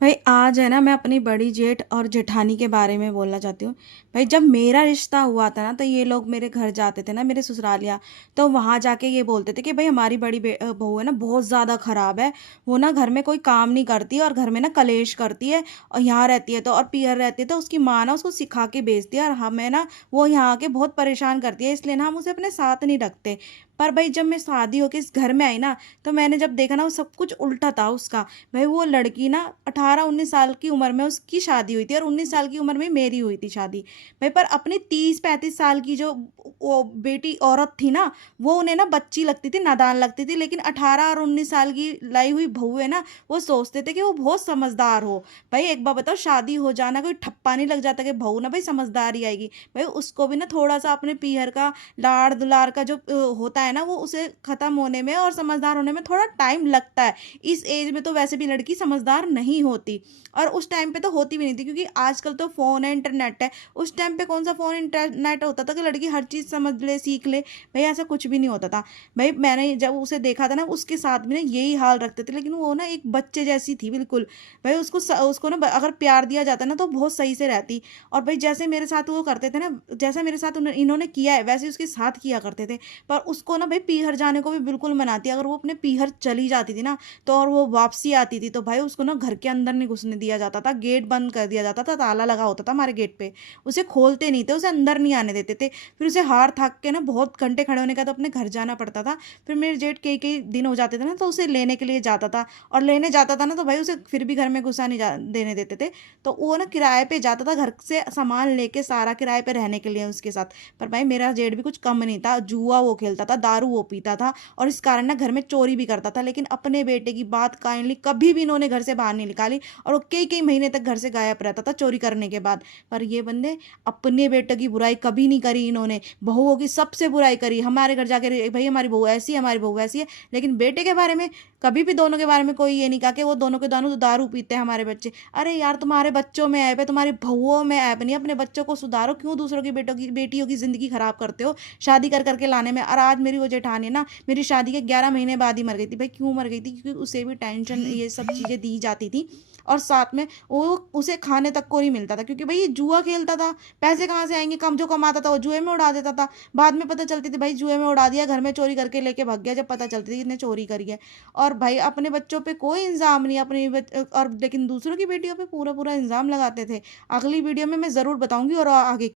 भाई आज है ना, मैं अपनी बड़ी जेठ और जेठानी के बारे में बोलना चाहती हूँ। भाई जब मेरा रिश्ता हुआ था ना, तो ये लोग मेरे घर जाते थे ना, मेरे ससुरालिया। तो वहां जाके ये बोलते थे कि भाई हमारी बड़ी बहू है ना, बहुत ज्यादा खराब है। वो ना घर में कोई काम नहीं करती और घर में ना कलेश करती है। और यहाँ रहती है तो, और पीहर रहती है तो उसकी माँ ना उसको सिखा के भेजती है, और हमें ना वो यहाँ के बहुत परेशान करती है, इसलिए ना हम उसे अपने साथ नहीं रखते। पर भाई जब मैं शादी होके इस घर में आई ना, तो मैंने जब देखा ना, वो सब कुछ उल्टा था उसका। भाई वो लड़की ना 18-19 साल की उम्र में उसकी शादी हुई थी, और 19 साल की उम्र में मेरी हुई थी शादी। भाई पर अपनी 30-35 साल की जो वो बेटी औरत थी ना, वो उन्हें ना बच्ची लगती थी, नादान लगती थी। लेकिन 18 और 19 साल की लाई हुई बहू है ना, वो सोचते थे कि वो बहुत समझदार हो। भाई एक बार बताओ, शादी हो जाना कोई ठप्पा नहीं लग जाता कि बहू ना भाई समझदार ही आएगी। भाई उसको भी ना थोड़ा सा अपने पीहर का लाड़ दुलार का जो होता है ना, वो उसे खत्म होने में और समझदार होने में थोड़ा टाइम लगता है। इस एज में तो वैसे भी लड़की समझदार नहीं होती, और उस टाइम पे तो होती भी नहीं थी, क्योंकि आजकल तो फोन है, इंटरनेट है। उस टाइम पे कौन सा फोन इंटरनेट होता था कि लड़की हर चीज समझ ले, सीख ले। भाई ऐसा कुछ भी नहीं होता था। भाई मैंने जब उसे देखा था ना, उसके साथ भी ना यही हाल रखते थे, लेकिन वो ना एक बच्चे जैसी थी बिल्कुल। भाई उसको ना अगर प्यार दिया जाता ना, तो बहुत सही से रहती। और भाई जैसे मेरे साथ वो करते थे ना, जैसा मेरे साथ इन्होंने किया है, वैसे उसके साथ किया करते थे। पर उसको ना भाई पीहर जाने को भी बिल्कुल मनाती, अगर वो अपने पीहर चली जाती थी ना, तो और वो वापसी आती थी, तो भाई उसको ना घर के अंदर नहीं घुसने दिया जाता था, गेट बंद कर दिया जाता था, ताला लगा होता था हमारे गेट पे। उसे खोलते नहीं थे, उसे अंदर नहीं आने देते थे। फिर उसे हार थक के ना, बहुत घंटे खड़े होने का तो अपने घर जाना पड़ता था। फिर मेरे जेठ कई कई दिन हो जाते थे ना, तो उसे लेने के लिए जाता था। और लेने जाता था ना, तो भाई उसे फिर भी घर में घुसा नहीं देने देते थे। तो वो ना किराए पे जाता था, घर से सामान लेके सारा किराए पे रहने के लिए उसके साथ। पर भाई मेरा जेठ भी कुछ कम नहीं था, जुआ वो खेलता था, दारू वो पीता था, और इस कारण ना घर में चोरी भी करता था। लेकिन अपने बेटे की बात काइंडली कभी भी इन्होंने घर से बाहर नहीं निकाली, और वो कई कई महीने तक घर से गायब रहता था चोरी करने के बाद। पर ये बंदे अपने बेटे की बुराई कभी नहीं करी इन्होंने, बहुओं की सबसे बुराई करी। हमारे घर जाके भाई हमारी बहू ऐसी है, हमारी बहू ऐसी है, लेकिन बेटे के बारे में कभी भी, दोनों के बारे में कोई ये नहीं कहा कि वो दोनों के दोनों तो दारू पीते हैं हमारे बच्चे। अरे यार, तुम्हारे बच्चों में ऐप है, तुम्हारी बहुओं में ऐप नहीं, अपने बच्चों को सुधारो, क्यों दूसरों की बेटियों की जिंदगी खराब करते हो शादी कर करके लाने में। और आज मेरी वो जेठानी है ना, मेरी शादी के 11 महीने बाद ही मर गई थी। भाई क्यों मर गई थी? क्योंकि उसे भी टेंशन, ये सब चीजें दी जाती थी, और साथ में वो उसे खाने तक को नहीं मिलता था, क्योंकि भाई ये जुआ खेलता था। पैसे कहाँ से आएंगे? कम जो कमाता था वो जुए में उड़ा देता था। बाद में पता चलती थी भाई जुए में उड़ा दिया, घर में चोरी करके लेके भाग गया, जब पता चलती थी कि इसने चोरी करी है। और भाई अपने बच्चों पे कोई इंजाम नहीं, और लेकिन दूसरों की बेटियों पे पूरा पूरा इंजाम लगाते थे। अगली वीडियो में मैं जरूर बताऊंगी और आगे